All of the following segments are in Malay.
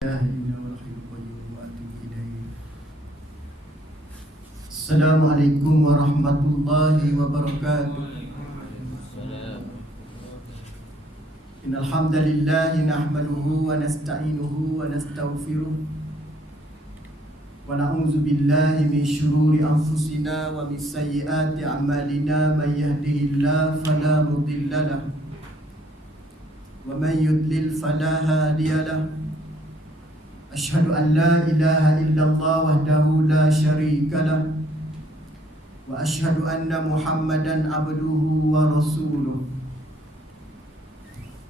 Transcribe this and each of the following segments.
Assalamualaikum warahmatullahi wabarakatuh. Innal hamdalillah nahmaduhu wa nasta'inuhu wa nastaghfiruh wa na'udzu billahi min shururi anfusina wa min sayyiati a'malina. Man yahdihillahu fala mudilla lahu wa man yudlil fala hadiya lahu. Asyhadu an la ilaha illallah wahdahu la syarika lahu wa asyhadu anna Muhammadan abduhu wa rasuluh.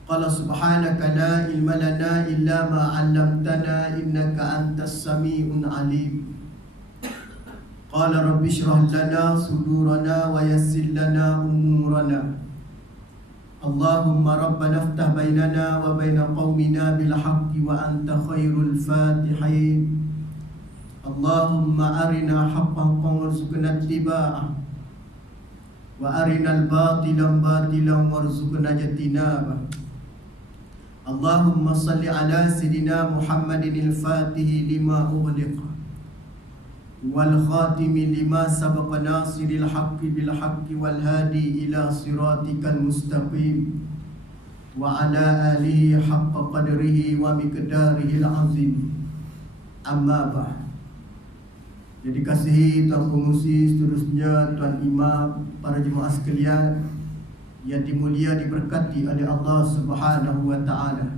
Qala subhanaka la ilma lana illa ma 'allamtana innaka antas sami'un alim. Qala rabbi shrah lana sudurana wa yassir lana umurana. Allahumma rabbana iftah bainana wa baina qaumina bil haqqi wa anta khairul fatihin. Allahumma arina haqqan warzuqna ittiba'ah wa arinal batilan batilan warzuqna ijtinabah. Allahumma salli ala sayidina Muhammadin al-Fatih lima ughliq wal khatimi lima sabaqa nasiril haqqi bil haqqi wal hadi ila siratikal mustaqim wa ala alihi haqqa qadrihi wa miqdarihi al-azim. Amma ba'd. Jadi kasihi tuan pengurusi, seterusnya tuan imam, para jemaah sekalian yang dimulia diberkati oleh Allah Subhanahu wa taala.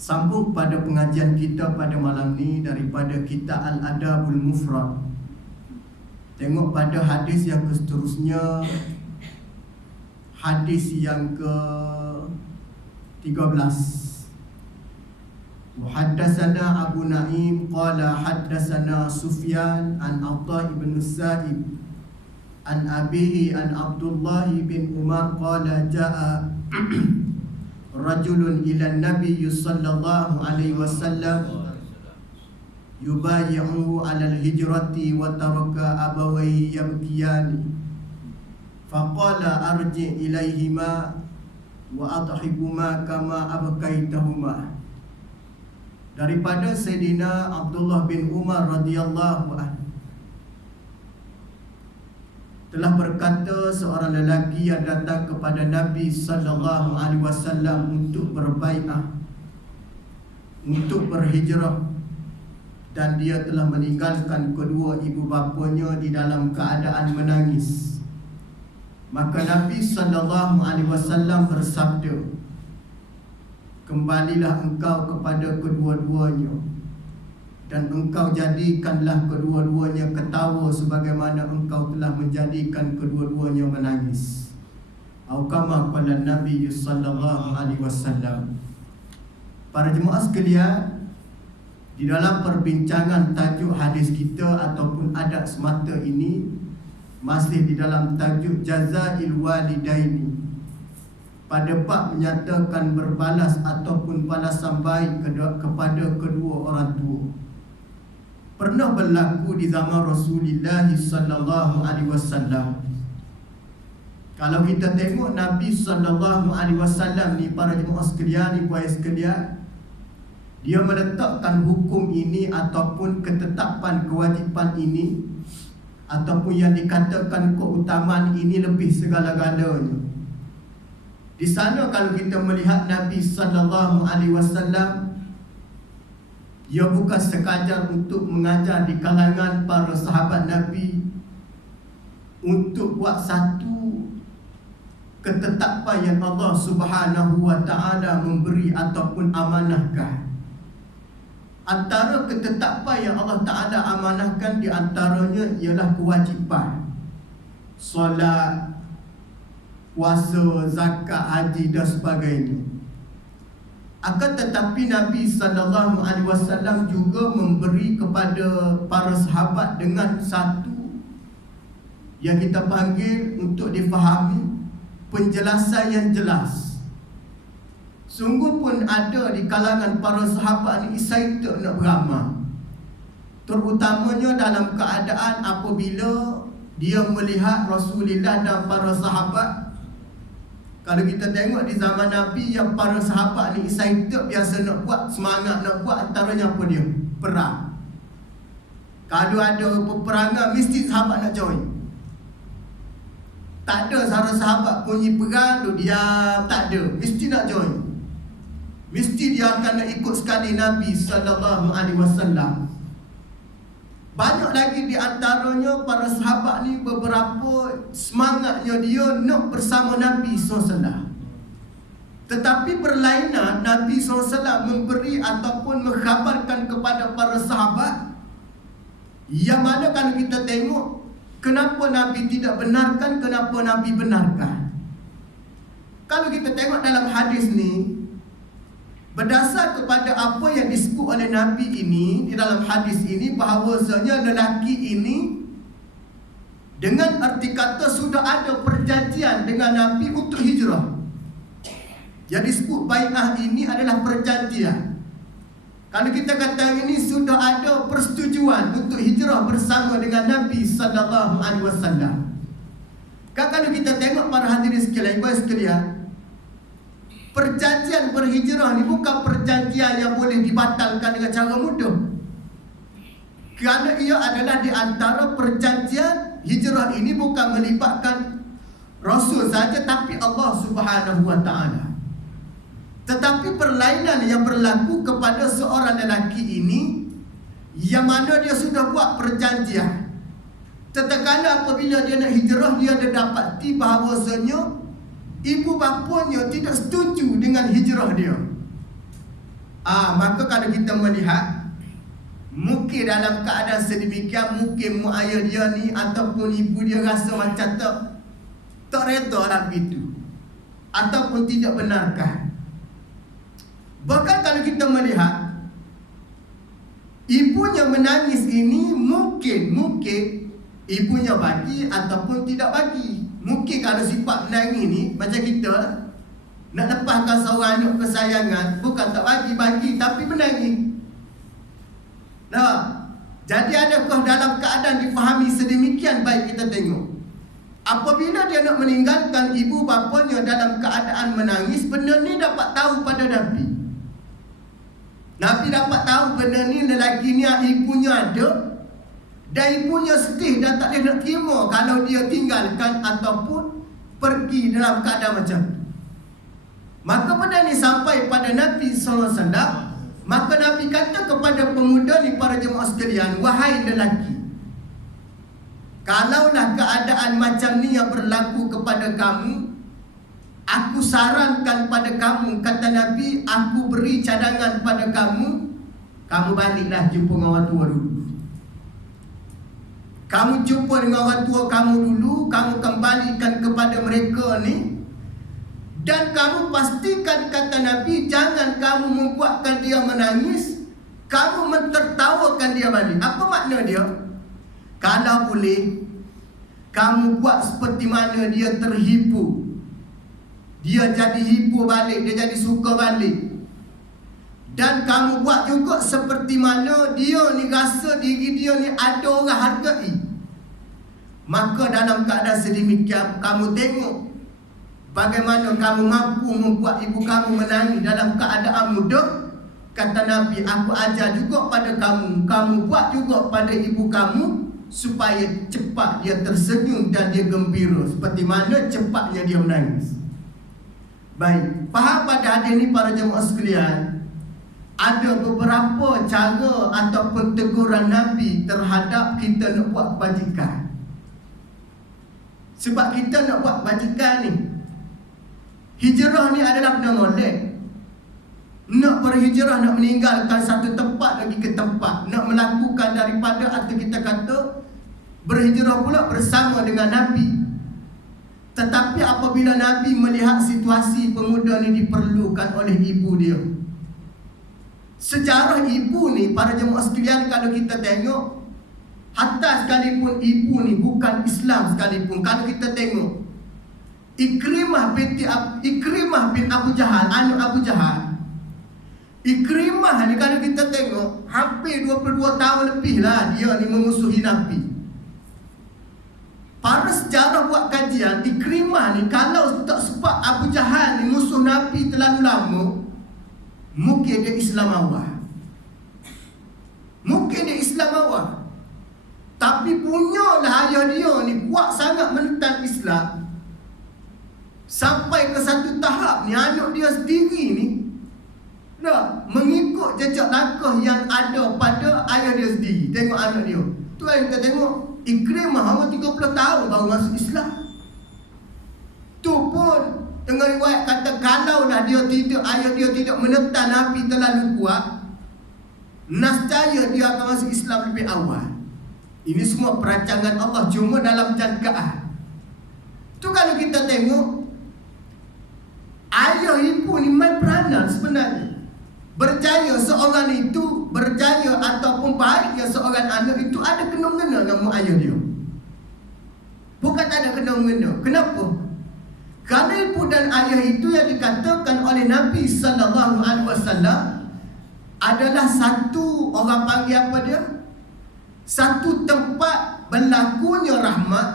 Sambung pada pengajian kita pada malam ni daripada kitab Al-Adabul Mufrad. Tengok pada hadis yang seterusnya, hadis yang ke-13. Haddatsana Abu Naim qala haddatsana Sufyan an Atha ibn Sa'ib an abihi an Abdullah bin Umar qala jaa rajulun ila Nabi sallallahu alaihi wasallam yubayyi'uhu 'ala al-hijrati wa taraka abawayhi yabkiyani faqala arji' ilaihima wa adhibuma kama abkaitahuma. Daripada Sayyidina Abdullah bin Umar radhiyallahu anhu, telah berkata seorang lelaki yang datang kepada Nabi sallallahu alaihi wasallam untuk berbai'ah, untuk berhijrah, dan dia telah meninggalkan kedua ibu bapanya di dalam keadaan menangis. Maka Nabi sallallahu alaihi wasallam bersabda, kembalilah engkau kepada kedua-duanya dan engkau jadikanlah kedua-duanya ketawa sebagaimana engkau telah menjadikan kedua-duanya menangis. Atau kama qala Nabi sallallahu alaihi wasallam. Para jemaah sekalian, di dalam perbincangan tajuk hadis kita ataupun adab semata ini masih di dalam tajuk jazail walidaini, pada bab menyatakan berbalas ataupun balasan baik kepada kedua orang tua. Pernah berlaku di zaman Rasulullah sallallahu alaihi wasallam. Kalau kita tengok Nabi sallallahu alaihi wasallam ni, para jemaah sekalian, ibu ayah sekalian, dia meletakkan hukum ini ataupun ketetapan kewajipan ini ataupun yang dikatakan keutamaan ini lebih segala-galanya. Di sana kalau kita melihat Nabi sallallahu alaihi wasallam, ia bukan sekadar untuk mengajar di kalangan para sahabat Nabi untuk buat satu ketetapan yang Allah Subhanahu wa taala memberi ataupun amanahkan. Antara ketetapan yang Allah Taala amanahkan di antaranya ialah kewajipan solat, puasa, zakat, haji dan sebagainya. Akan tetapi Nabi sallallahu alaihi wasallam juga memberi kepada para sahabat dengan satu yang kita panggil untuk difahami penjelasan yang jelas. Sungguh pun ada di kalangan para sahabat ni excited nak beramal, terutamanya dalam keadaan apabila dia melihat Rasulullah dan para sahabat Kalau kita tengok di zaman Nabi, yang para sahabat ni excited biasa nak buat, semangat nak buat, antaranya apa dia? Perang. Kalau ada peperangan, mesti sahabat nak join. Tak ada seorang sahabat bunyi perang tu diam, tak ada, mesti nak join. Mesti dia akan nak ikut sekali Nabi SAW. Banyak lagi di antaranya para sahabat ni beberapa semangatnya dia nak bersama Nabi SAW. Tetapi perlainan Nabi SAW memberi ataupun mengkhabarkan kepada para sahabat, yang mana kalau kita tengok, kenapa Nabi tidak benarkan, kenapa Nabi benarkan. Kalau kita tengok dalam hadis ni, berdasar kepada apa yang disebut oleh Nabi ini di dalam hadis ini, bahawasanya lelaki ini dengan arti kata sudah ada perjanjian dengan Nabi untuk hijrah. Yang disebut bai'ah ini adalah perjanjian. Kalau kita kata ini sudah ada persetujuan untuk hijrah bersama dengan Nabi SAW. Kalau kita tengok para hadirin sekalian, ibu sekalian, perjanjian berhijrah ni bukan perjanjian yang boleh dibatalkan dengan cara mudah. Kerana ia adalah di antara perjanjian hijrah ini bukan melibatkan Rasul saja, tapi Allah Subhanahu Wa Taala. Tetapi perlainan yang berlaku kepada seorang lelaki ini, yang mana dia sudah buat perjanjian, tatkala apabila dia nak hijrah, dia ada dapati bahawasanya ibu bapanya tidak setuju dengan hijrah dia. Maka kalau kita melihat, mungkin dalam keadaan sedemikian, mungkin mak ayah dia ni ataupun ibu dia rasa macam tak reda lah begitu, ataupun tidak benarkan. Bahkan kalau kita melihat, ibunya menangis ini mungkin ibunya bagi ataupun tidak bagi. Mungkin kalau sifat menangis ni macam kita nak lepaskan seorang anak kesayangan, bukan tak bagi tapi menangis. Jadi adakah dalam keadaan difahami sedemikian baik, kita tengok apabila dia nak meninggalkan ibu bapanya dalam keadaan menangis, benda ni dapat tahu pada Nabi. Nabi dapat tahu benda ni, lelaki ni ibunya ada, dan ibunya sedih dan tak boleh nak terima kalau dia tinggalkan ataupun pergi dalam keadaan macam tu. Maka benda ni sampai pada Nabi SAW. Maka Nabi kata kepada pemuda ni, para jemaah sekalian, wahai lelaki, kalaulah keadaan macam ni yang berlaku kepada kamu, aku sarankan pada kamu, kata Nabi, aku beri cadangan pada kamu, kamu baliklah jumpa dengan orang tua dulu. Kamu jumpa dengan orang tua kamu dulu, kamu kembalikan kepada mereka ni, dan kamu pastikan, kata Nabi, jangan kamu membuatkan dia menangis, kamu mentertawakan dia balik. Apa makna dia? Kalau boleh, kamu buat seperti mana dia terhibur, dia jadi hibur balik, dia jadi suka balik. Dan kamu buat juga seperti mana dia ni rasa diri dia ni ada orang hargai. Maka dalam keadaan sedemikian, kamu tengok bagaimana kamu mampu membuat ibu kamu menangis dalam keadaan mudah. Kata Nabi, aku ajar juga pada kamu, kamu buat juga pada ibu kamu, supaya cepat dia tersenyum dan dia gembira, seperti mana cepatnya dia menangis. Baik, faham pada hari ini para jemaah sekalian, ada beberapa cara ataupun teguran Nabi terhadap kita nak buat kebajikan. Sebab kita nak buat kebajikan ni, hijrah ni adalah benda molek. Nak berhijrah, nak meninggalkan satu tempat lagi ke tempat, nak melakukan daripada, atau kita kata berhijrah pula bersama dengan Nabi. Tetapi apabila Nabi melihat situasi pemuda ni diperlukan oleh ibu dia, sejarah ibu ni para jemaah sekalian, kalau kita tengok, hatta sekalipun ibu ni bukan Islam sekalipun, kalau kita tengok Ikrimah bin Abu Jahal, anak Abu Jahal, Ikrimah ni kalau kita tengok hampir 22 tahun lebih lah dia ni memusuhi Nabi. Para sejarah buat kajian, Ikrimah ni kalau tak sebab Abu Jahal ni musuh Nabi terlalu lama, mungkin dia Islam awal. Mungkin dia Islam awal. Tapi punyalah ayah dia ni kuat sangat menentang Islam. Sampai ke satu tahap ni anak dia sendiri ni mengikut jejak langkah yang ada pada ayah dia sendiri. Tengok anak dia. Tu yang kita tengok Ikrimah umur 30 tahun baru masuk Islam. Tu pun tengah riwayat kata kalaulah ayah dia tidak menentang Nabi terlalu kuat, nescaya dia akan masuk Islam lebih awal. Ini semua perancangan Allah, cuma dalam jangkaan. Tu kalau kita tengok ayah ibu ni main peranan sebenarnya. Berjaya seorang itu, berjaya ataupun baiknya seorang anak itu ada kena-mengena dengan mak ayah dia. Bukan tak ada kena-mengena. Kenapa? Kerana ibu dan ayah itu yang dikatakan oleh Nabi SAW adalah satu, orang panggil apa dia? Satu tempat berlakunya rahmat,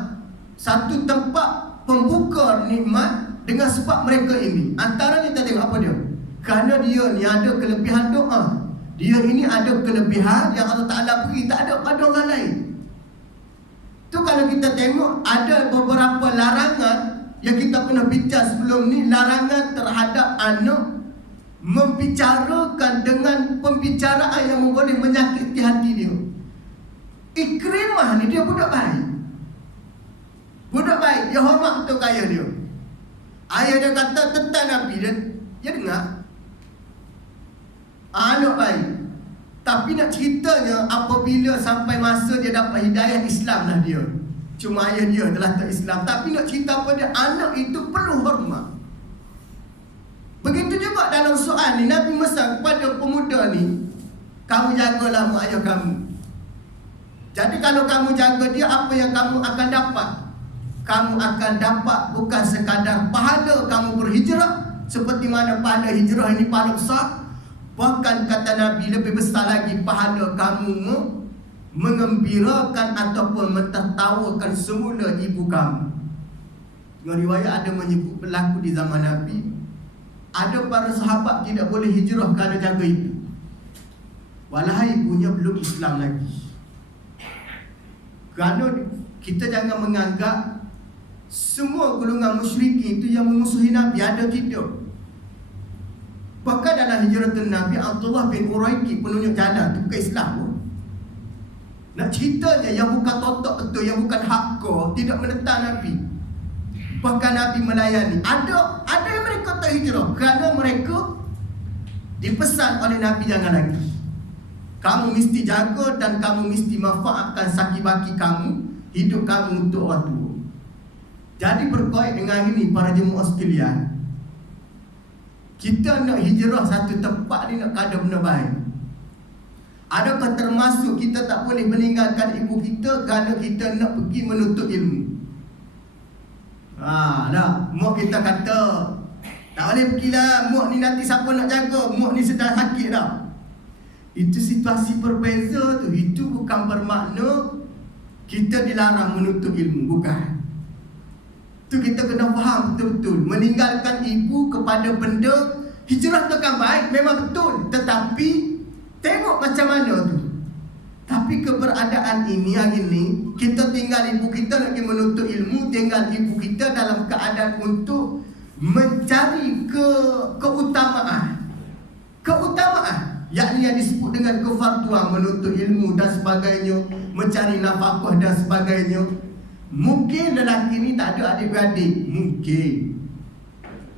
satu tempat pembuka nikmat dengan sebab mereka ini. Antaranya kita tengok apa dia? Kerana dia ni ada kelebihan doa. Dia ini ada kelebihan yang Allah Ta'ala beri, tak ada pada orang lain. Tu kalau kita tengok ada beberapa larangan yang kita pernah bincang sebelum ni. Larangan terhadap anak membicarakan dengan pembicaraan yang boleh menyakiti hati dia. Ikrimah ni dia budak baik. Budak baik, dia hormat betul ke ayah dia. Ayah dia kata tentang Nabi, dia dengar. Anak baik. Tapi nak ceritanya apabila sampai masa dia dapat hidayah Islam lah dia. Cuma ayah dia telah tak Islam. Tapi nak cerita apa dia, anak itu perlu hormat. Begitu juga dalam soal ni, Nabi pesan kepada pemuda ni, kamu jagalah mak ayah kamu. Jadi kalau kamu jaga dia, apa yang kamu akan dapat? Kamu akan dapat bukan sekadar pahala kamu berhijrah, seperti mana pahala hijrah ini pahala besar. Bahkan kata Nabi lebih besar lagi pahala kamu mengembirakan ataupun mentertawakan semula ibu kamu. Dengan riwayat ada menyebut berlaku di zaman Nabi, ada para sahabat tidak boleh hijrah kerana jaga ibu, walahai ibunya belum Islam lagi. Kerana kita jangan menganggap semua golongan musyrikin itu yang memusuhi Nabi, ada tidak. Bahkan dalam hijratun Nabi, Abdullah bin Uraiki penunjuk jalan tu ke Islam pun. Nak ceritanya yang bukan totok betul, yang bukan hardcore, tidak menentang Nabi. Bahkan Nabi melayani. Ada yang mereka tak hijrah kerana mereka dipesan oleh Nabi jangan lagi. Kamu mesti jaga dan kamu mesti manfaatkan saki-baki kamu, hidup kamu untuk orang tua. Jadi berkait dengan ini para jemaah sekalian, kita nak hijrah satu tempat ni nak kada benda baik. Adakah termasuk kita tak boleh meninggalkan ibu kita kerana kita nak pergi menuntut ilmu? Mak kita kata tak boleh pergilah, mak ni nanti siapa nak jaga, mak ni sedang sakit dah. Itu situasi berbeza tu. Itu bukan bermakna kita dilarang menuntut ilmu, bukan. Tu kita kena faham betul-betul. Meninggalkan ibu kepada benda hijrah tu kan baik, memang betul. Tetapi tengok macam mana tu. Tapi keberadaan ini hari ni, kita tinggal ibu kita lagi menuntut ilmu, tinggal ibu kita dalam keadaan untuk mencari keutamaan. Yakni yang disebut dengan kefarduan, menuntut ilmu dan sebagainya, mencari nafkah dan sebagainya. Mungkin lelaki ini tak ada adik-beradik.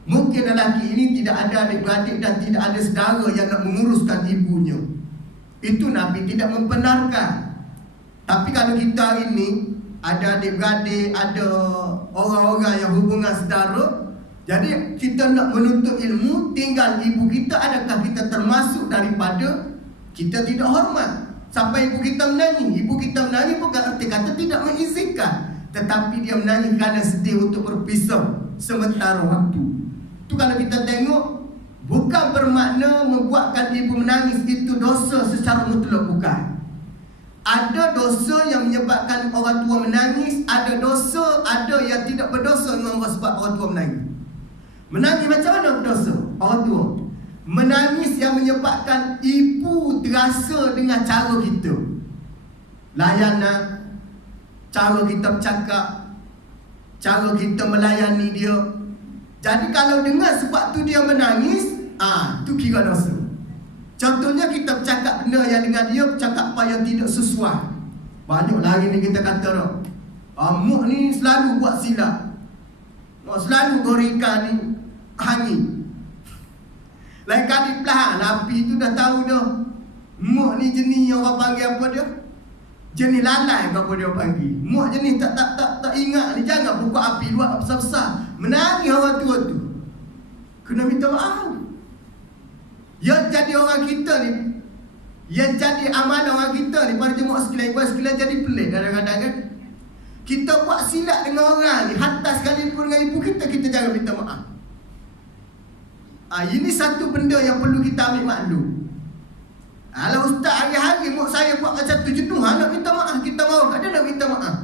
Mungkin lelaki ini tidak ada adik-beradik dan tidak ada saudara yang nak menguruskan ibunya. Itu Nabi tidak membenarkan. Tapi kalau kita hari ini ada adik-beradik, ada orang-orang yang hubungan saudara, jadi kita nak menuntut ilmu, tinggal ibu kita, adakah kita termasuk daripada kita tidak hormat? Sampai ibu kita menangis. Ibu kita menangis bukan arti kata tidak mengizinkan, tetapi dia menangis kerana sedih untuk berpisah sementara waktu. Itu kalau kita tengok, bukan bermakna membuatkan ibu menangis itu dosa secara mutlak, bukan. Ada dosa yang menyebabkan orang tua menangis, ada dosa, ada yang tidak berdosa dengan sebab orang tua menangis. Menangis macam mana berdosa orang tua? Menangis yang menyebabkan ibu terasa dengan cara kita, layanan, cara kita bercakap, cara kita melayani dia. Jadi kalau dengar sebab tu dia menangis, tu kira dosa. Contohnya kita bercakap benda yang dengan dia bercakap apa yang tidak sesuai. Banyak lagi ni kita kata Muk ni selalu buat silap, selalu gorengkan ni hangin. Lain kali pelan api tu dah tahu dah. Muk ni jenis orang panggil apa dia? Jenis lalai ke apa dia panggil. Muk jenis tak ingat ni, jangan buka api luar besar-besar. Menangis orang tua tu, kena minta maaf. Yang jadi orang kita ni, yang jadi amanah orang kita ni pada jemaah sekalian jadi pelik kadang-kadang kan. Kita buat silap dengan orang ni, hatta sekalipun dengan ibu kita, kita jangan minta maaf. Ini satu benda yang perlu kita ambil maklum. Kalau ustaz hari-hari mak saya buat macam tu, jenuh nak minta maaf, kita mahu ada nak minta maaf.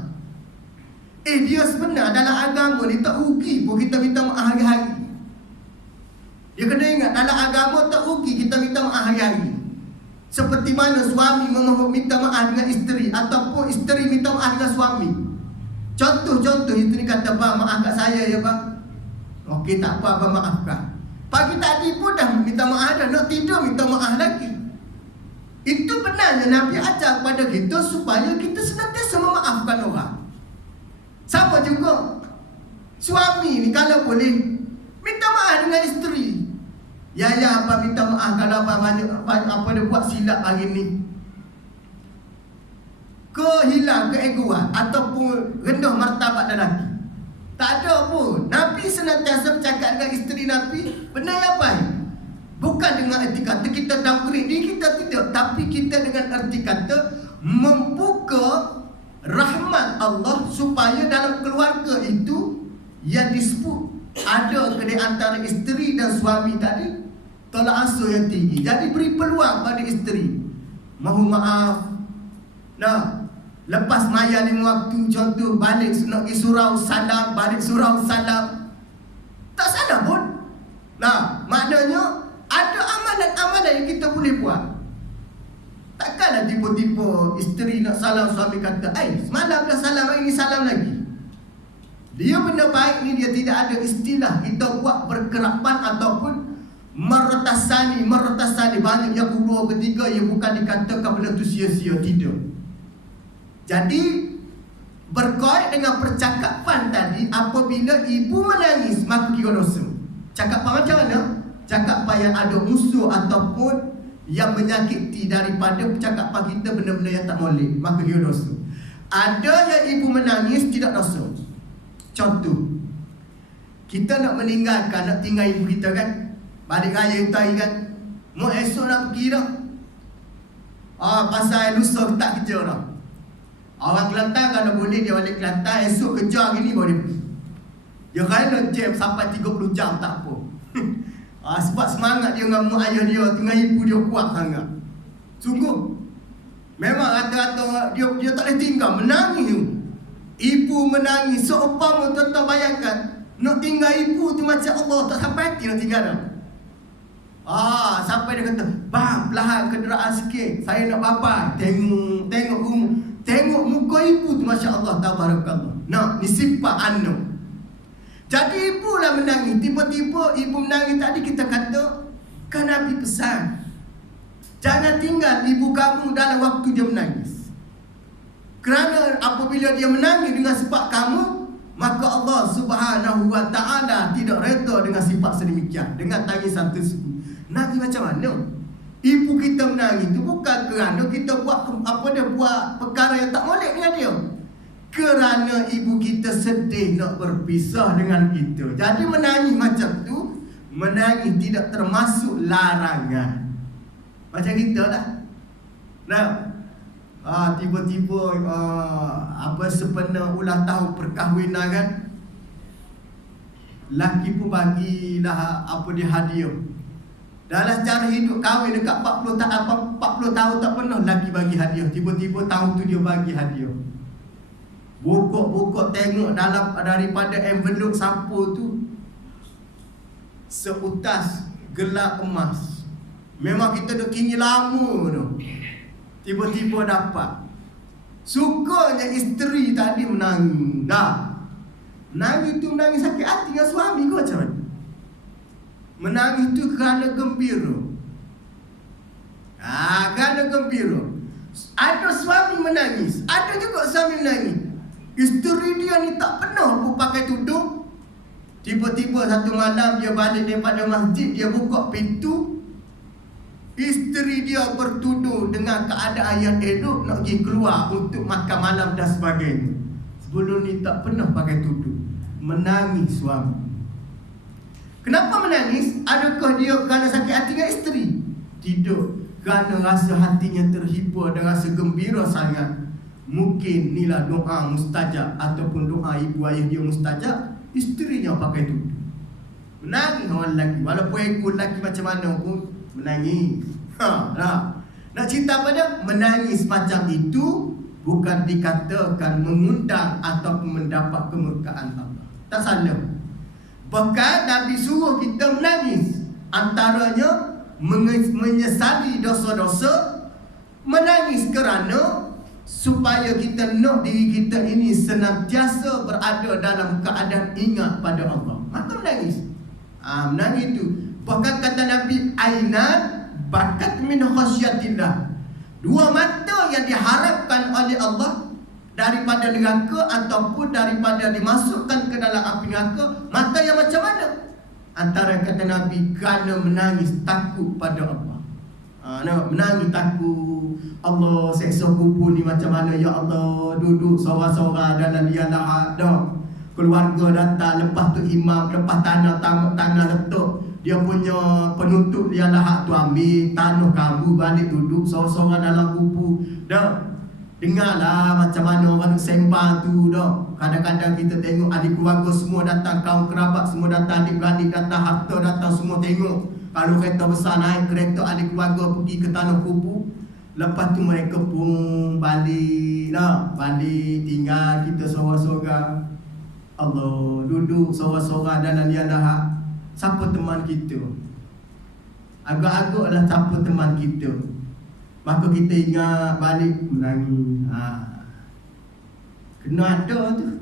Dia sebenar dalam agama ni tak rugi pun kita minta maaf hari-hari. Dia kena ingat dalam agama tak rugi kita minta maaf hari-hari. Seperti mana suami minta maaf dengan isteri, ataupun isteri minta maaf dengan suami. Contoh isteri kata, "Bang, maaf kat saya ya bang." Okey, tak apa, abang maafkan. Pagi tadi pun dah minta maaf dah, nak tidur minta maaf lagi. Itu benarnya Nabi ajar kepada kita supaya kita senantiasa memaafkan orang. Sama juga suami ni kalau boleh minta maaf dengan isteri. Ya abang minta maaf kalau abang banyak apa dia buat silap hari ni. Hilang keegoan ataupun rendah martabat lelaki. Tak ada pun. Nabi senantiasa bercakap dengan isteri Nabi benda yang baik. Bukan dengan erti kata kita downgrade diri kita, tidak. Tapi kita dengan erti kata membuka rahmat Allah supaya dalam keluarga itu yang disebut ada di antara isteri dan suami tadi tolak ansur yang tinggi. Jadi beri peluang pada isteri, mohon maaf. Lepas maya 5 waktu, contoh balik nak pergi surau salam, balik surau salam, tak salah pun. Maknanya ada amalan-amalan yang kita boleh buat. Takkanlah tiba-tiba isteri nak salam, suami kata, semalam dah salam, hari ni salam lagi. Dia benda baik ni, dia tidak ada istilah kita buat berkerapan ataupun meretasani. Banyak yang kedua ketiga yang bukan dikatakan benda tu sia-sia, tidak. Jadi berkait dengan percakapan tadi, apabila ibu menangis maka kira dosa. Cakapan macam mana? Cakapan yang ada musuh ataupun yang menyakiti daripada percakapan kita, benda-benda yang tak molek, maka kira dosa. Ada yang ibu menangis tidak dosa. Contoh, kita nak meninggalkan, nak tinggal ibu kita kan, balik raya itu kan, mau esok nak pergi dah. Pasal lusa tak kerja dah. Orang Kelantan kalau boleh dia balik Kelantan, esok kerja hari ni baru dia pergi. Dia kena jam sampai 30 jam tak apa. Sebab semangat dia dengan mak ayah dia, dengan ibu dia kuat sangat. Sungguh. Memang rata-rata dia tak boleh tinggal, menangis tu. Ibu menangis, seumpama tuan-tuan bayangkan, nak tinggal ibu tu macam Allah tak sampai hati nak tinggal dah. Sampai dia kata, "Bang, perlahan kenderaan sikit, saya nak babat." Tengok muka ibu tu, Masya Allah, tabarakallah. Ni sifat anu. Jadi ibu lah menangis. Tiba-tiba ibu menangis tadi, kita kata, kan Nabi pesan, jangan tinggal ibu kamu dalam waktu dia menangis. Kerana apabila dia menangis dengan sebab kamu, maka Allah Subhanahu wa ta'ala tidak reda dengan sifat sedemikian, dengan tangisan tersebut. Nabi macam mana? Ibu kita menangis itu bukan kerana kita buat buat perkara yang tak molek dengan dia. Kerana ibu kita sedih nak berpisah dengan kita. Jadi menangis macam tu, menangis tidak termasuk larangan. Macam kita lah. Tiba-tiba sepenuh ulang tahun perkahwinan kan, laki pun bagilah dia hadiah. Dalam sejarah hidup kahwin dekat 40 tahun tak pernah lelaki bagi hadiah. Tiba-tiba tahun tu dia bagi hadiah. Bokok-bokok tengok dalam daripada envelope sampul tu seutas gelang emas. Memang kita duk tinggi lama tu. Tiba-tiba dapat. Sukanya isteri tadi menangis. Dah. Menangis tu menangis sakit hati dengan suami kau macam mana? Menangis tu kerana gembira. Kerana gembira. Ada suami menangis, ada juga suami menangis. Isteri dia ni tak pernah pun pakai tudung. Tiba-tiba satu malam dia balik daripada masjid, dia buka pintu, isteri dia bertudung dengan keadaan yang elok nak pergi keluar untuk makan malam dan sebagainya. Sebelum ni tak pernah pakai tudung. Menangis suami. Kenapa menangis? Adakah dia kerana sakit hati dengan isteri? Tidak. Kerana rasa hatinya terhibur dan rasa gembira sangat. Mungkin inilah doa mustajab ataupun doa ibu ayah dia mustajab. Isterinya pakai tudung. Menangis orang lelaki. Walaupun ego lelaki macam mana pun menangis. Nak cerita apa dia? Menangis macam itu bukan dikatakan mengundang ataupun mendapat kemurkaan Allah. Tak salah. Bahkan Nabi suruh kita menangis. Antaranya menyesali dosa-dosa. Menangis kerana supaya kita nak diri kita ini senantiasa berada dalam keadaan ingat pada Allah. Maka menangis. Menangis itu. Bahkan kata Nabi, ainan bakat min khasyatillah. Dua mata yang diharapkan oleh Allah daripada neraka ataupun daripada dimasukkan ke dalam api neraka. Mata yang macam mana? Antara kata Nabi, kerana menangis takut pada Allah. Menangis takut Allah seksa kubur ni macam mana, ya Allah, duduk sorang-sorang dalam liang lahat dah. Keluarga datang, lepas tu imam, lepas tanah letak, dia punya penutup liang lahat tu ambil tanah kamu balik duduk sorang-sorang dalam kubur dah. Dengarlah macam mana orang sembang tu dah. Kadang-kadang kita tengok adik keluarga semua datang, kaum kerabat semua datang, adik-beradik datang, harta datang, semua tengok. Kalau kereta besar naik kereta adik keluarga pergi ke tanah kubur. Lepas tu mereka pun balik lah. Balik tinggal kita sorang-sorang. Allah, duduk sorang-sorang dalam liang lahat. Siapa teman kita? Agak-agak lah siapa teman kita. Maka kita ingat balik menangis. Kena ada tu.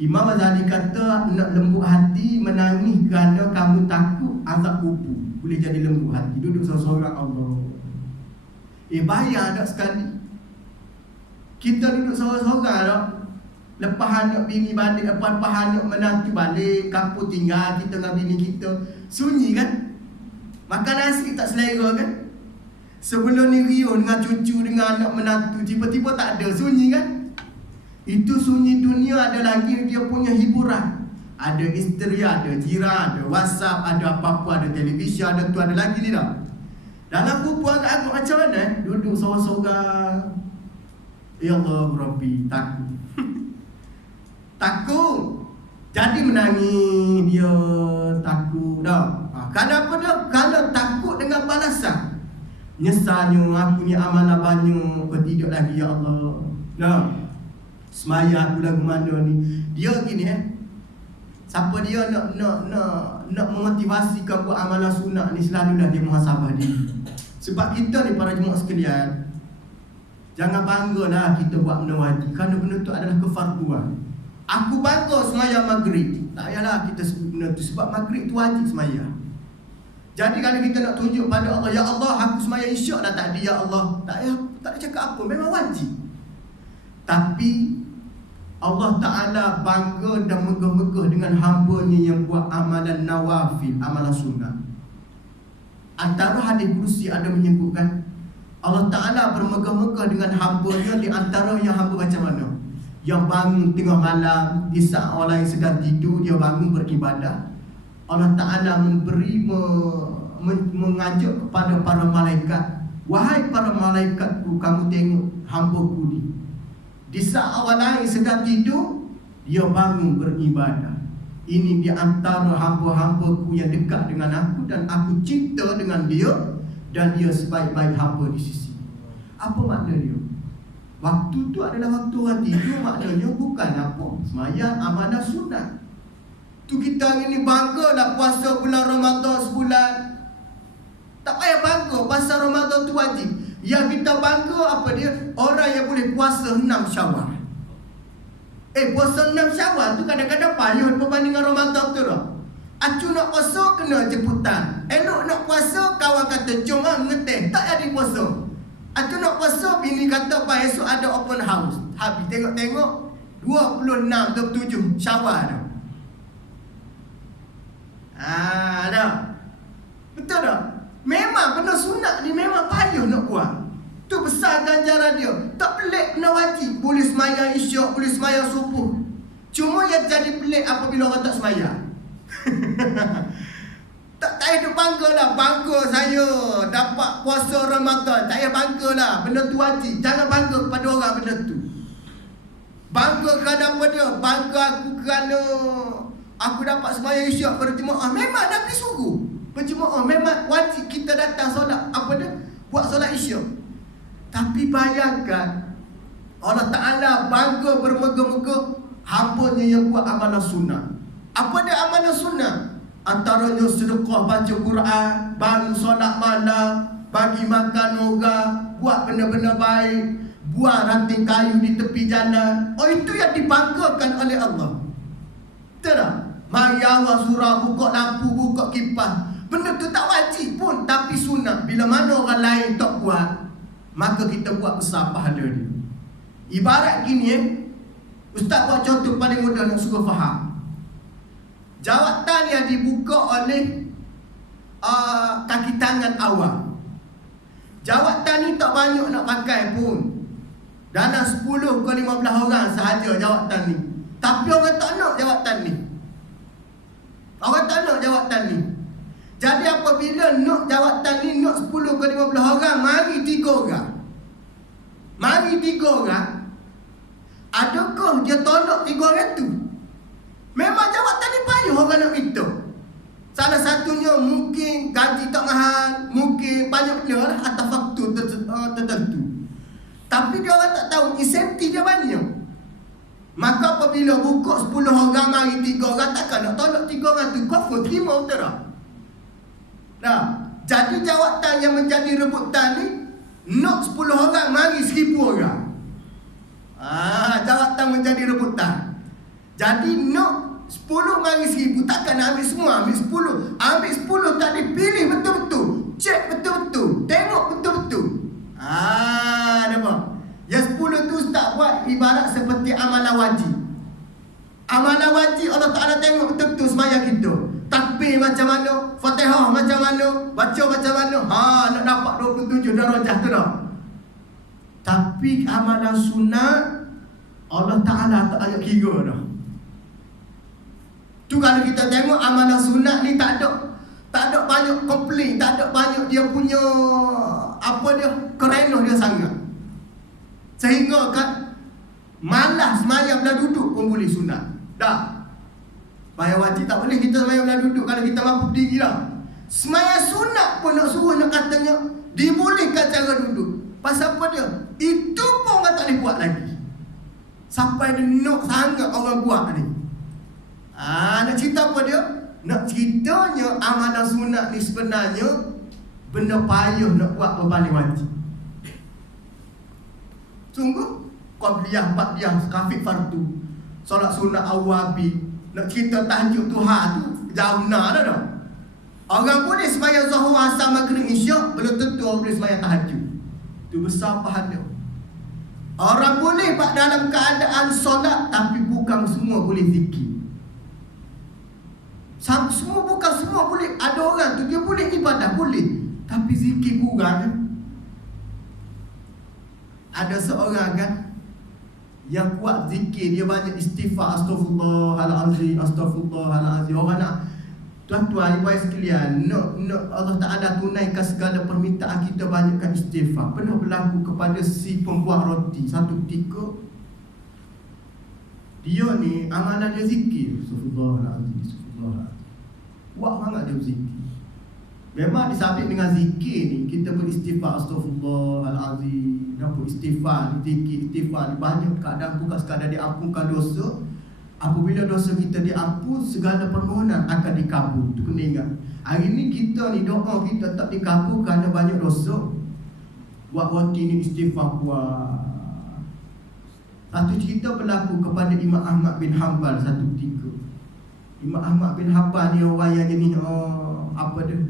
Imam Ghazali kata nak lembut hati menangis kerana kamu takut azab kubur. Boleh jadi lembut hati. Duduk sorang-sorang Allah. Bayar tak sekali. Kita duduk sorang-sorang tak. Lepas anak bini balik, lepas anak menantu balik, kampung tinggal kita dengan bini kita. Sunyi kan? Makan nasi tak selera kan? Sebelum ni riuh dengan cucu, dengan anak menantu, tiba-tiba tak ada, sunyi kan? Itu sunyi dunia. Ada lagi dia punya hiburan. Ada isteri, ada jiran, ada WhatsApp, ada apa-apa, ada televisyen, ada tu, ada lagi ni tak? Dalam kubur agak-agak macam mana? Duduk sorang-sorang. Ya Allah Rabbi, takut. Takut. Jadi menangis dia, takut dah. Kenapa dia? Kalau takut dengan balasan. Nyesalnya aku ni amalan banyak, kau tidak lagi ya Allah. Dah. Semaya aku lagu mana ni. Dia gini siapa dia nak memotivasikan buat amalan sunat ni, selalulah dia muhasabah diri. Sebab kita ni para jemaah sekalian, jangan banggalah kita buat benda wajib, kerana benda tu adalah kefarduan. Aku bangga semaya maghrib, tak payahlah kita sebut benda tu, sebab maghrib tu wajib semaya. Jadi kalau kita nak tunjuk pada Allah, ya Allah aku semaya isyak dah tadi ya Allah, tak ada cakap apa, memang wajib. Tapi Allah Ta'ala bangga dan megah-megah dengan hamba-Nya yang buat amalan nawafil, amalan sunnah. Antara hadis kursi ada menyebutkan Allah Ta'ala bermegah-megah dengan hamba-Nya. Di antara yang hamba macam mana? Yang bangun tengah malam, di saat orang lain sedang tidur, dia bangun beribadah. Allah Ta'ala mengajak kepada para malaikat, wahai para malaikatku, kamu tengok hamba-ku ni. Di saat orang lain sedang tidur, dia bangun beribadah. Ini di antara hamba-hambaku yang dekat dengan aku, dan aku cinta dengan dia, dan dia sebaik-baik hamba di sisi. Apa makna dia? Waktu tu adalah waktu orang tidur. Maknanya bukan apa, sembahyang amanah sunat. Tu kita hari ni bangga lah puasa bulan Ramadan sebulan. Tak payah bangga pasal Ramadan tu wajib. Yang kita bangga apa dia? Orang yang boleh puasa 6 Syawal. Puasa 6 Syawal tu kadang-kadang payah berbanding dengan Ramadan tu lah. Acu nak puasa kena jemputan. Elok nak puasa kawan kata jom mengetih, tak jadi puasa. Acu nak puasa bini kata pak esok ada open house. Habis tengok-tengok 26 27 Syawal dah. Dah. Betul tak? Memang benda sunat ni memang payah nak buat. Tu besar ganjaran dia. Tak pelik kena wajib. Boleh semayang isyak, boleh semayang subuh. Cuma yang jadi pelik apabila orang tak semayang. Tak payah bangga lah. Bangga saya dapat puasa Ramadan. Tak payah bangga lah. Benda tu wajib. Jangan bangga kepada orang benda tu. Bangga kerana apa dia? Bangga aku kerana aku dapat semayang isyak berjemaah. Memang Nabi suruh berjemaah. Memang wajib kita datang solat. Apa dia? Buat solat isyak. Tapi bayangkan Allah Ta'ala bangga bermegah-megah hamba-Nya yang buat amalan sunnah. Apa dia amalan sunnah? Antaranya sedekah baca Quran, bangun solat malam, bagi makan orang, buat benda-benda baik, buang ranting kayu di tepi jalan. Itu yang dibanggakan oleh Allah. Betul tak? Mari awal surah, buka lampu, buka kipas. Benda tu tak wajib pun, tapi sunnah. Bila mana orang lain tak buat, maka kita buat besar pahala dia. Ibarat gini Ustaz buat contoh paling mudah nak suruh faham. Jawatan yang dibuka oleh kaki tangan awam. Jawatan ni tak banyak nak pakai pun. Dalam 10 ke 15 orang sahaja jawatan ni. Tapi orang tak nak jawatan ni. Orang tak nak jawatan ni. Jadi apabila nak jawatan ni, nak 10 ke 15 orang, mari 3 orang. Mari 3 orang. Adakah dia tolak 3 orang tu? Memang jawatan ni payah orang nak minta. Salah satunya mungkin gaji tak mahal, mungkin banyak dia lah atas faktor tertentu. Tapi dia orang tak tahu insentif dia banyak. Maka apabila buka 10 orang, mari 3 orang, takkan nak tolak 3 orang tu. Kau terima betul tak? Nah, jadi jawatan yang menjadi rebutan ni, nak 10 orang, mari 1000 orang. Jawatan menjadi rebutan. Jadi nak 10 mari 1000, takkan nak ambil semua, ambil 10. Ambil 10 tak dipilih betul-betul. Cek betul-betul, tengok betul-betul. Nampak? Yang 10 tu tak buat ibarat seperti amalan wajib. Amalan wajib Allah Ta'ala tengok betul-betul sembahyang kita. Takbir macam mana, Fatihah macam mana, baca macam mana. Nak dapat 27 darajah tu dah. Tapi amalan sunat Allah Ta'ala tak ada kira dah. Tu kalau kita tengok amalan sunat ni tak ada banyak komplain, tak ada banyak dia punya kerenah dia sangat. Sehingga kan malas semayang belah duduk pun boleh sunat. Dah. Semayang wajib tak boleh kita semayang belah duduk kalau kita mampu berdiri lah. Semayang sunat pun nak suruh nak katanya dibolehkan cara duduk. Pasal apa dia? Itu pun orang tak boleh buat lagi. Sampai dia nak sangat orang buat ni. Nak cerita apa dia? Nak ceritanya amalan sunat ni sebenarnya benda payah nak buat berbanding wajib. Sungguh qabliyah, ba'diyah, kafik fardu, solat sunat awabi. Nak cerita tahajud Tuhan tu jauh dah. Orang boleh sembahyang zuhur, asar, maghrib, isyak, belum tentu orang boleh sembahyang tahajud. Itu besar pahala. Orang boleh dalam keadaan solat, tapi bukan semua boleh zikir. Semua bukan semua boleh. Ada orang tu dia boleh ibadah, boleh, tapi zikir kurang. Ada seorang kan yang kuat zikir, dia banyak istighfar, astaghfirullahalazim, astaghfirullahalazim. Orang nak, tuan-tuan, ibu sekalian, nak Allah Ta'ala tunaikan segala permintaan kita, banyakkan istighfar. Pernah berlaku kepada si pembuat roti. Satu ketika Dia ni amalan dia zikir. Subhanallah. Kuat sangat dia berzikir. Memang disabit dengan zikir ni, kita beristighfar, astaghfirullahalazim, nampak istighfar, zikir, istighfar banyak kadang bukan sekadar diampunkan dosa. Apabila dosa kita diampun, segala permohonan akan dikabul. Itu kena ingat. Hari ni kita ni doa kita tak dikabul kerana banyak dosa. Buat roti ni istighfar kuat. Satu cerita berlaku kepada Imam Ahmad bin Hanbal satu ketika. Imam Ahmad bin Hanbal ni orang yang jenis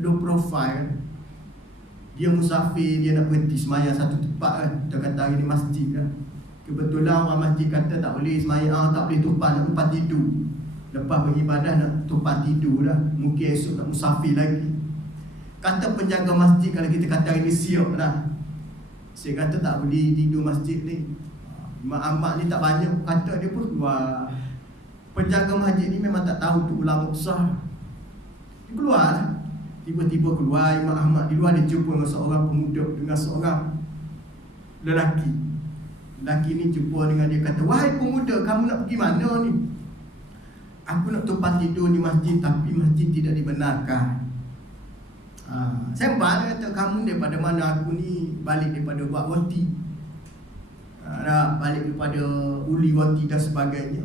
low profile. Dia musafir, dia nak berhenti semayang satu tempat kan. Kita kata hari ni masjid kan. Kebetulan orang masjid kata tak boleh semayang, tak boleh tumpah, nak tumpah tidur. Lepas beribadah nak tumpah tidur dah. Mungkin esok nak musafir lagi. Kata penjaga masjid, kalau kita kata hari ni siap lah. Saya kata tak boleh tidur masjid ni. Imam Ahmad ni tak banyak kata, dia pun keluar. Penjaga masjid ni memang tak tahu tu ulama besar. Dia keluar lah. Tiba-tiba keluar Imam Ahmad di luar, dia jumpa dengan seorang pemuda, dengan seorang lelaki. Lelaki ni jumpa dengan dia, kata, "Wahai pemuda, kamu nak pergi mana ni?" "Aku nak tempat tidur di masjid, tapi masjid tidak dibenarkan." Sembah dia kata, "Kamu daripada mana?" "Aku ni balik daripada buat roti, balik daripada uli roti dan sebagainya.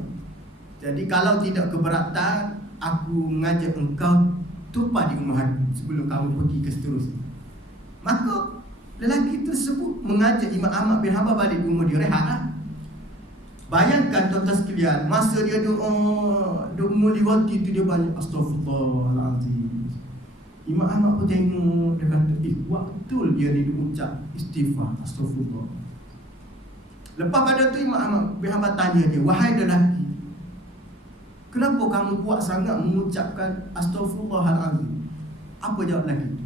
Jadi kalau tidak keberatan, aku mengajak engkau tumpah di rumah aku sebelum kamu pergi ke seterusnya." Maka lelaki tersebut mengajak Imam Ahmad bin Hanbal balik rumah dia, rehat lah. Bayangkan tuan-tuan sekalian, masa dia duk muli roti tu, dia banyak astaghfirullahalazim. Imam Ahmad pun tengok, dia kata, buat betul dia ni duk ucap istighfar, astaghfirullah. Lepas pada tu Imam Ahmad bin Hanbal tanya dia, "Wahai lelaki, kenapa kamu kuat sangat mengucapkan astaghfirullahalazim?" Apa jawab lelaki tu?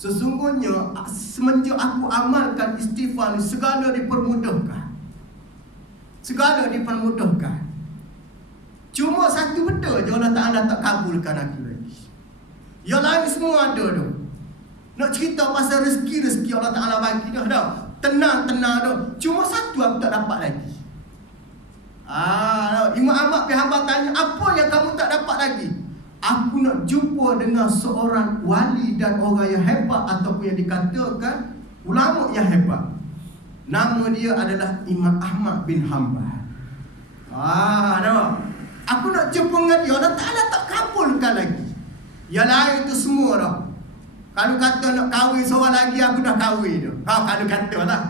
"Sesungguhnya semenjak aku amalkan istighfar ni, segala dipermudahkan. Segala dipermudahkan. Cuma satu benda je Allah Ta'ala tak kabulkan aku lagi. Yang lain semua ada dah. Nak cerita pasal rezeki Allah Ta'ala bagi dah. Tenang dah. Cuma satu aku tak dapat lagi." Imam Ahmad bin Hanbal tanya, "Apa yang kamu tak dapat lagi?" "Aku nak jumpa dengan seorang wali dan orang yang hebat, ataupun yang dikatakan ulama yang hebat. Nama dia adalah Imam Ahmad bin Hanbal." Aku nak jumpa dengan dia, Allah Ta'ala tak kabulkan lagi. Yang lain tu semua dah. Kalau kata nak kahwin seorang lagi, aku dah kahwin dah. Kalau kata lah.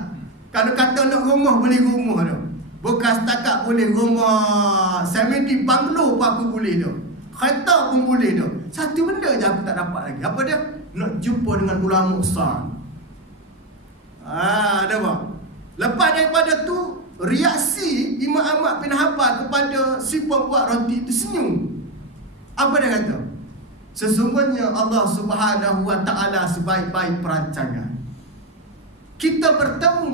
Kalau kata nak rumah, boleh rumah dah. Bukan setakat boleh rumah semedi banglo pun aku boleh dah. Kereta pun boleh dah. Satu benda je aku tak dapat lagi. Apa dia? Nak jumpa dengan ulama besar. Ada apa? Lepas daripada tu, reaksi Imam Ahmad bin Hanbal kepada si pembuat roti itu senyum. Apa dia kata? "Sesungguhnya Allah Subhanahu wa Ta'ala sebaik-baik perancangan. Kita bertemu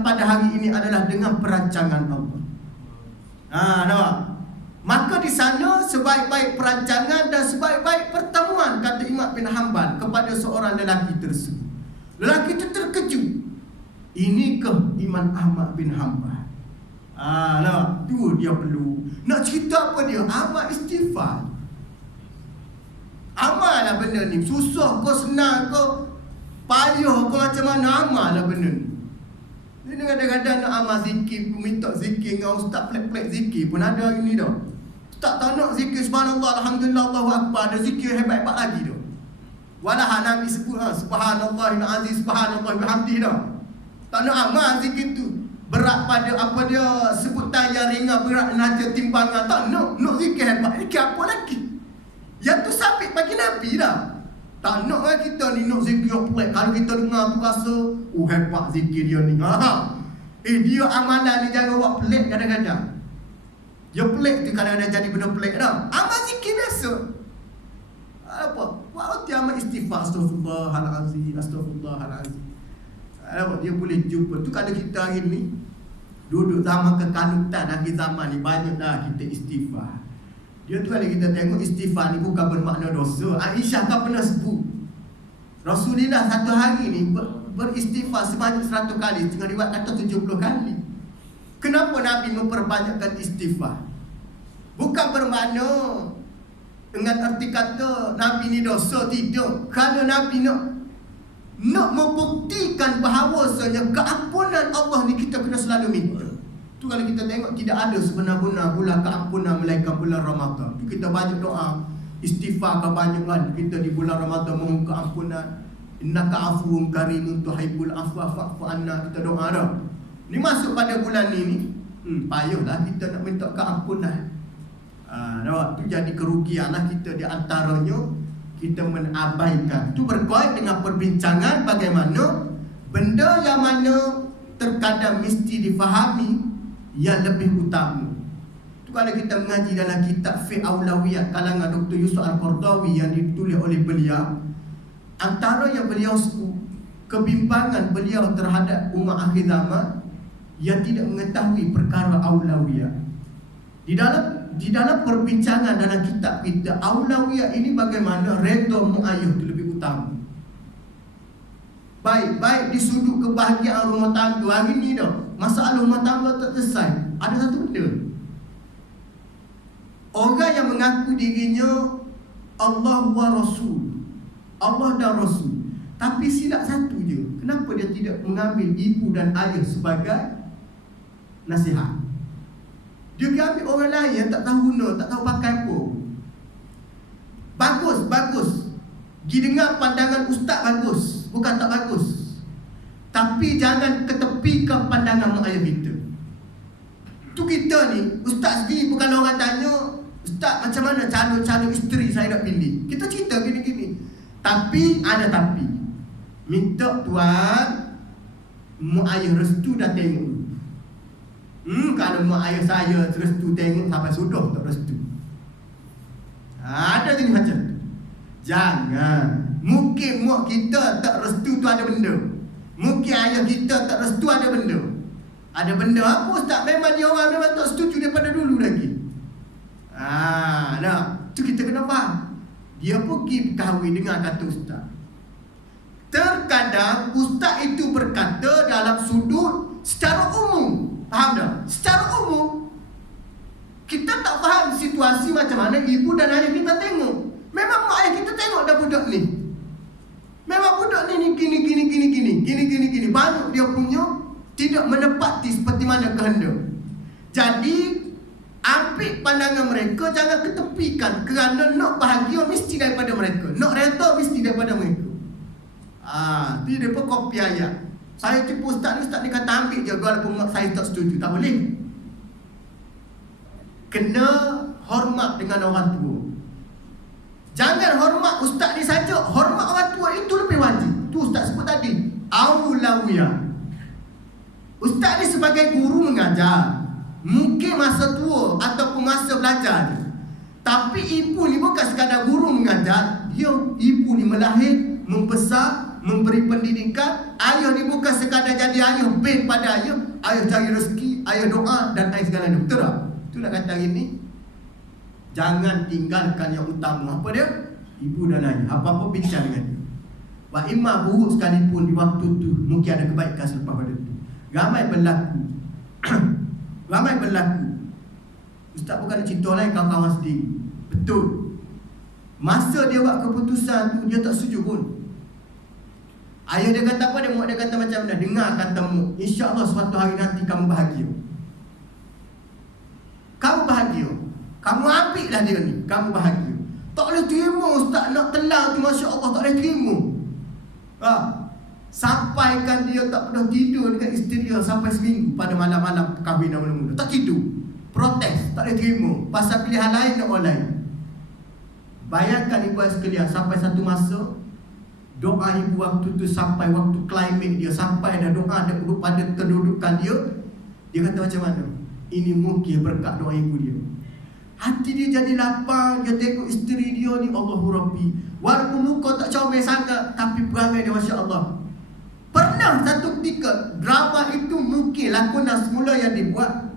pada hari ini adalah dengan perancangan Allah." Nampak? Maka di sana sebaik-baik perancangan dan sebaik-baik pertemuan, kata Imam bin Hanbal kepada seorang lelaki tersebut. Lelaki itu terkejut. Inikah Imam Ahmad bin Hanbal? Tu dia perlu nak cerita apa dia? Amal istighfar. Amal lah benda ni. Susah ke senang ke, payah ke macam mana, amal lah benda ni. Dia kadang-kadang nak amal zikir, minta zikir dengan ustaz pelik-pelik zikir pun ada hari ni dah. Tak tahu nak zikir subhanallah, alhamdulillah, Allahu akbar, ada zikir hebat-hebat lagi dah. Walah Nabi sebut subhanallahil aziz, subhanallah bihamdihi dah. Tak nak amal zikir tu. Berat pada apa dia, sebutan yang ringan, berat naja timbangan. Tak nak zikir hebat. Zikir apa lagi? Yang tu sabit bagi Nabi dah. Tak nak lah kita ni nak zikir pelik. Kalau kita dengar tu rasa, hebat zikir dia ni. Dia amalan ni jangan buat pelik kadang-kadang. Dia pelik tu kadang-kadang jadi benda pelik dah. Amal zikir biasa. Apa? Buat roti amal istighfar, astaghfirullahalazim, astaghfirullahalazim. Dia boleh jumpa. Tu kalau kita hari ni duduk zaman kekanutan, akhir zaman ni banyak dah kita istighfar. Dia tu kalau kita tengok istighfar ni bukan bermakna dosa. Aisyah kan pernah sebut, Rasulullah satu hari ni beristighfar sebanyak 100 kali. Tengah riwayat kata 70 kali. Kenapa Nabi memperbanyakkan istighfar? Bukan bermakna dengan arti kata Nabi ni dosa, tidak. Kerana Nabi nak membuktikan bahawasanya keampunan Allah ni kita kena selalu minta. Tu kalau kita tengok tidak ada sebenar-benar bulan keampunan melainkan bulan Ramadan. Kita banyak doa istighfar banyak kan kita di bulan Ramadan mohon keampunan. Innaka afuwun karimun tuhibbul afwa fa'fu anna, kita doa dah. Ni masuk pada bulan ni payahlah kita nak minta keampunan. Tu jadi kerugian lah kita, di antaranya kita menabaikan. Tu berkait dengan perbincangan bagaimana benda yang mana terkadang mesti difahami yang lebih utama. Tu kalau kita mengaji dalam kitab Fiqh Aulawiyat kalangan Dr. Yusuf Al-Qardawi yang ditulis oleh beliau, antara yang beliau kebimbangan beliau terhadap umat akhir zaman yang tidak mengetahui perkara aulawiyah. Di dalam perbincangan dalam kitab kita, aulawiyah ini bagaimana redha muayyah itu lebih utama. Baik di sudut kebahagiaan rumah tangga hari ni dah, masalah rumah tangga tak selesai. Ada satu benda, orang yang mengaku dirinya Allah wa Rasul, Allah dan Rasul, tapi silap satu je. Kenapa dia tidak mengambil ibu dan ayah sebagai nasihat? Dia ambil orang lain yang tak tahu guna, tak tahu pakai apa. Bagus. Pergi dengar pandangan ustaz bagus, bukan tak bagus. Tapi jangan ketepikan pandangan mak ayah kita. Tu kita ni, ustaz sendiri bukan orang tanya, ustaz macam mana calon isteri saya nak pilih. Kita cerita gini-gini. Tapi ada tapi. Minta tuan, mak ayah restu dah tengok. Kalau mak ayah saya restu tengok sampai sudah tak restu. Ada jenis macam tu. Jangan. Mungkin mak kita tak restu tu ada benda. Mungkin ayah kita tak restu ada benda. Ada benda apa ustaz? Memang dia orang memang tak setuju daripada dulu lagi. Tu kita kena faham. Dia pergi kahwin dengan kata ustaz. Terkadang ustaz itu berkata dalam sudut secara umum. Faham tak? Secara umum kita tak faham situasi macam mana ibu dan ayah kita tengok. Memang mak ayah kita tengok dah budak ni. Memang budak ni gini. Baru dia punya tidak menepati seperti mana kehendak. Jadi ambil pandangan mereka, jangan ketepikan. Kerana nak bahagia mesti daripada mereka, nak reda mesti daripada mereka. Tu dia pun kopi ayat. Saya tipu ustaz ni kata ambil je walaupun mak saya tak setuju. Tak boleh. Kena hormat dengan orang tua. Jangan hormat ustaz ni saja, hormat orang tua itu lebih wajib. Tu ustaz sebut tadi, aulawiyah. Ustaz ni sebagai guru mengajar, mungkin masa tua ataupun masa belajar. Tapi ibu ni bukan sekadar guru mengajar. Ibu ni melahir, membesar, memberi pendidikan. Ayah ni bukan sekadar jadi ayah bin pada ayah. Ayah cari rezeki, ayah doa dan ayah segala ni. Betul tak? Itu nak kata hari ni, jangan tinggalkan yang utama. Apa dia? Ibu dan ayah. Apa-apa bincang dengan dia. Wa imma buruk sekalipun di waktu tu, mungkin ada kebaikan selepas pada tu. Ramai berlaku. Ustaz bukan nak cerita lain, kawan-kawan sendiri. Betul. Masa dia buat keputusan tu, dia tak setuju pun. Ayah dia kata apa, mak dia kata macam mana? Dengar kata mak, insya-Allah suatu hari nanti kamu bahagia. Kamu bahagia. Kamu ambil lah dia ni, kamu bahagia. Tak boleh terima ustaz nak telan tu, masya-Allah tak boleh terima. Sampaikan dia tak pernah tidur dengan isteri dia sampai seminggu pada malam-malam kahwin mula-mula. Tak tidur. Protes, tak boleh terima. Pasal pilihan lain nak orang lain. Bayangkan ibu sekalian, sampai satu masa doa ibu waktu tu sampai waktu klimaks dia, sampai dah doa dah pada kedudukan dia. Dia kata macam mana? Ini mungkin berkat doa ibu dia. Hati dia jadi lapang. Dia tengok isteri dia ni, Allahu Rabbi, walaupun muka tak comel sangat, tapi perangai dia Masya Allah. Pernah satu ketika drama itu mungkin lakonan semula yang dibuat,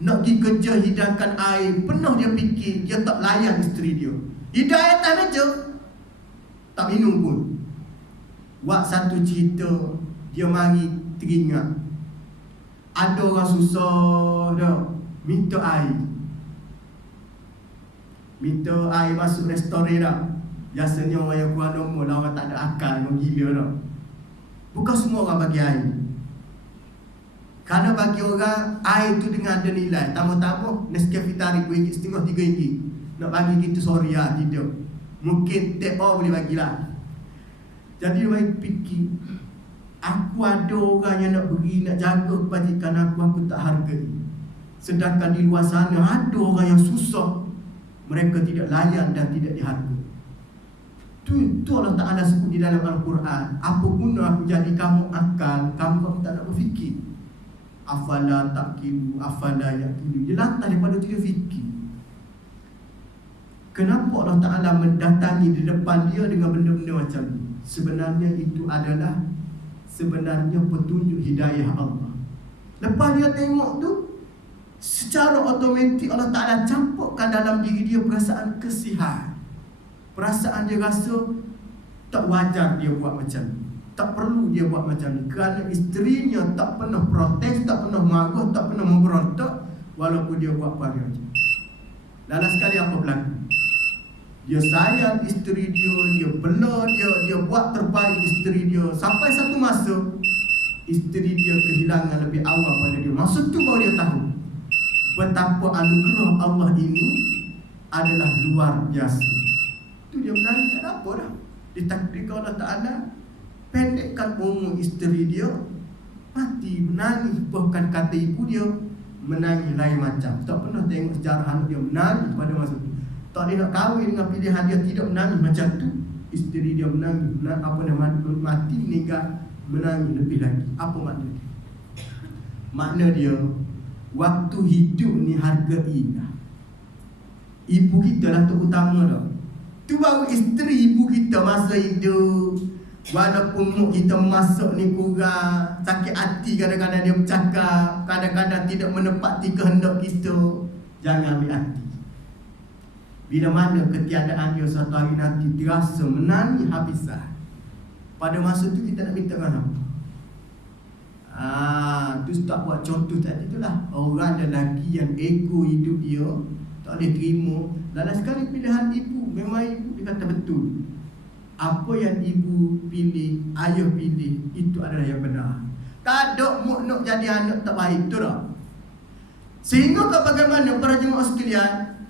nak pergi kerja hidangkan air, pernah dia fikir dia tak layan isteri dia. Hidang atas meja, tak minum pun. Buat satu cerita, dia mari teringat Ada orang susah dah minta air. Minta air masuk restoran dah. Biasanya orang yang kurang nombor lah, orang tak ada akal, orang gila dah. Bukan semua orang bagi air. Kerana bagi orang, air tu dengan ada nilai. Tambah-tambah Nescafe tarik RM2.5, RM3. Nak bagi kita sorry lah, tidak. Mungkin tap on boleh bagilah. Jadi dia fikir, aku ada orang yang nak beri, nak jaga kebajikan aku tak hargai. Sedangkan di luar sana ada orang yang susah, mereka tidak layan dan tidak dihargai. Itu Allah Ta'ala sebut di dalam Al-Quran. Apa guna aku jadi kamu akal, kamu tak nak berfikir. Afala taqilu, afala yaqilu. Dia lantas daripada tidak fikir. Kenapa Allah Ta'ala mendatangi di depan dia dengan benda-benda macam ni? Sebenarnya itu adalah petunjuk hidayah Allah. Lepas dia tengok tu, secara automatik Allah Ta'ala campurkan dalam diri dia perasaan kesihan. Perasaan dia rasa tak wajar dia buat macam ni, tak perlu dia buat macam ni. Kerana isterinya tak pernah protes, tak pernah marah, tak pernah memberontak, walaupun dia buat apa macam. Lalu sekali apa berlaku? Dia sayang isteri dia bela dia buat terbaik isteri dia. Sampai satu masa isteri dia kehilangan lebih awal pada dia. Masa tu baru dia tahu betapa anugerah Allah ini adalah luar biasa. Tu dia menangis, tak ada apa dah. Ditakdirkan Allah Ta'ala pendekkan umur isteri dia, mati menangis. Bahkan kata ibu dia menangis lain macam. Tak pernah tengok sejarah anak dia menangis pada masa tu. Tak boleh nak kahwin dengan pilihan dia, tidak menangis macam tu. Isteri dia menangis, mati meninggal, menangis lebih lagi. Apa makna dia? Makna dia, waktu hidup ni harga indah. Ibu kita lah terutama dah. Tu baru isteri ibu kita masa hidup. Walaupun muk kita masuk ni kurang, sakit hati kadang-kadang dia bercakap, kadang-kadang tidak menepati kehendak kita, jangan ambil hati. Bila mana ketiadaan dia satu hari nanti terasa menangis habisan, pada masa tu kita nak minta dengan apa? Tu tak buat contoh tadi tu lah. Orang lelaki yang ego hidup dia tak boleh terima. Dalam sekali pilihan ibu, memang ibu dia kata betul. Apa yang ibu pilih, ayah pilih, itu adalah yang benar. Tak ada muk nak jadi anak tak baik, betul tak? Sehingga bagaimana para jemaah sekalian,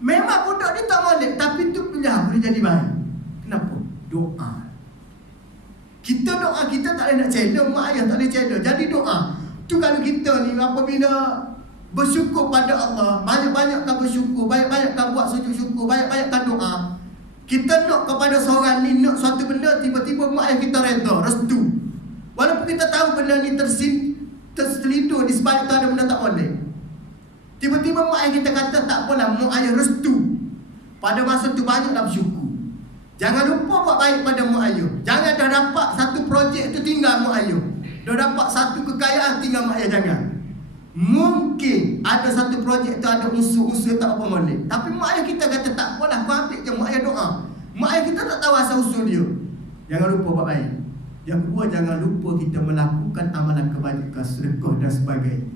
memang budak dia tak molek, tapi tu pilihan boleh jadi baik. Kenapa? Doa. Kita doa, kita tak boleh nak cela, mak ayah tak boleh cela. Jadi doa. Tu kalau kita ni apabila bersyukur pada Allah, banyak-banyakkan bersyukur, banyak-banyakkan buat sujud syukur, banyak-banyakkan doa. Kita nak kepada seorang ni, nak suatu benda, tiba-tiba mak ayah kita reda, restu. Walaupun kita tahu benda ni terselindung di sebalik tu ada benda tak boleh. Tiba-tiba mak ayah kita kata tak apalah, mak ayah restu. Pada masa tu banyaklah bersyukur. Jangan lupa buat baik pada mak ayah. Jangan dah dapat satu projek tu tinggal mak ayah, dah dapat satu kekayaan tinggal mak ayah, jangan. Mungkin ada satu projek tu ada unsur-unsur tak apa boleh, tapi mak ayah kita kata tak apalah, kau ambil je, mak ayah doa. Mak ayah kita tak tahu asal usul dia. Jangan lupa buat baik. Yang kedua, jangan lupa kita melakukan amalan kebajikan, sedekah dan sebagainya.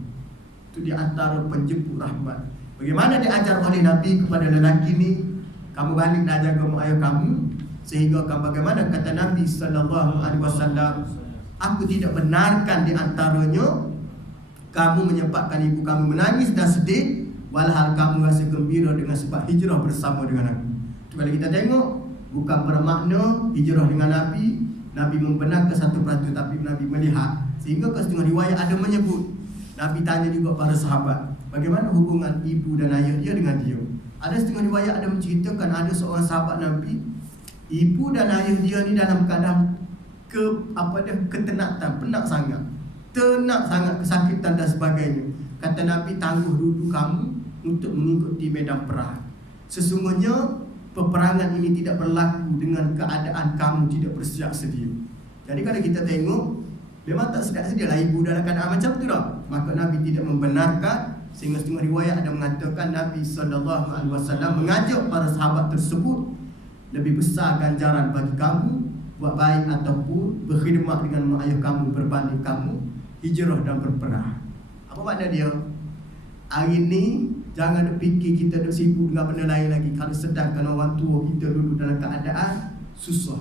Itu di antara penjemput rahmat. Bagaimana diajar oleh Nabi kepada lelaki ni, kamu baliklah jaga mak ayah kamu, sehingga bagaimana kata Nabi SAW, aku tidak benarkan di antaranya kamu menyebabkan ibu kamu menangis dan sedih, walhal kamu rasa gembira dengan sebab hijrah bersama dengan aku. Itu kalau kita tengok, bukan bermakna hijrah dengan Nabi, Nabi membenarkan satu persatu, tapi Nabi melihat. Sehingga ke setengah riwayat ada menyebut, Nabi tanya juga para sahabat, bagaimana hubungan ibu dan ayah dia dengan dia. Ada setengah riwayat ada menceritakan ada seorang sahabat Nabi, ibu dan ayah dia ni dalam keadaan ketenatan, penat sangat, kesakitan dan sebagainya. Kata Nabi, tangguh dulu kamu untuk mengikuti medan perang. Sesungguhnya peperangan ini tidak berlaku dengan keadaan kamu tidak bersiap sedia. Jadi kalau kita tengok, memang tak sedia lah ibu dalam keadaan macam tu dah. Maka Nabi tidak membenarkan. Sehingga setengah riwayat ada mengatakan Nabi SAW mengajak para sahabat tersebut, lebih besar ganjaran bagi kamu buat baik ataupun berkhidmat dengan mak ayah kamu berbanding kamu hijrah dan berperang. Apa makna dia? Hari ni jangan duk fikir kita duk sibuk dengan benda lain lagi. Kalau sedangkan orang tua kita duduk dalam keadaan susah.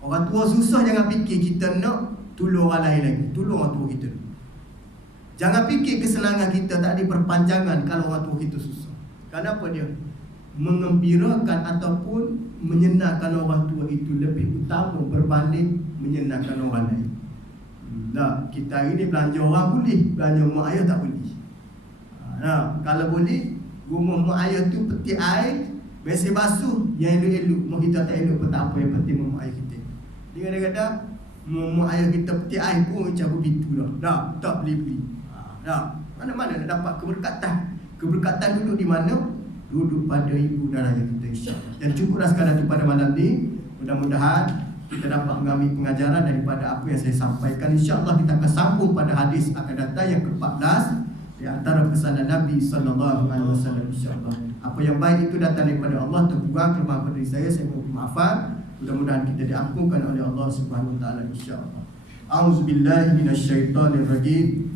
Orang tua susah, jangan fikir kita nak tolong orang lain lagi. Tolong orang tua kita. Jangan fikir kesenangan kita tak ada perpanjangan kalau orang tua kita susah. Kenapa dia? Mengembirakan ataupun menyenangkan orang tua itu lebih utama berbanding menyenangkan orang lain. Tak, kita hari ni belanja orang boleh, belanja mak ayah tak boleh. Kalau boleh, rumah mak ayah tu peti air, biasa basuh, yang elok-elok. Mak kita tak elok pun tak apa, yang penting mak ayah kita. Dia kadang-kadang mak ayah kita peti air pun macam begitu dah. Tak beli-beli. Mana-mana nak dapat keberkatan. Keberkatan duduk di mana? Duduk pada ibu dan ayah kita, insya-Allah. Dan cukuplah sekadar itu pada malam ni. Mudah-mudahan kita dapat mengambil pengajaran daripada apa yang saya sampaikan. InsyaAllah kita akan sambung pada hadis akan datang yang ke-14 di antara pesanan Nabi SAW, insyaAllah. Apa yang baik itu datang daripada Allah. Terkurang kelemahan pada diri saya mohon maafan. Mudah-mudahan kita diampunkan oleh Allah Subhanahu Wa Taala, insyaAllah. A'udzubillahi minasyaitonirrajim.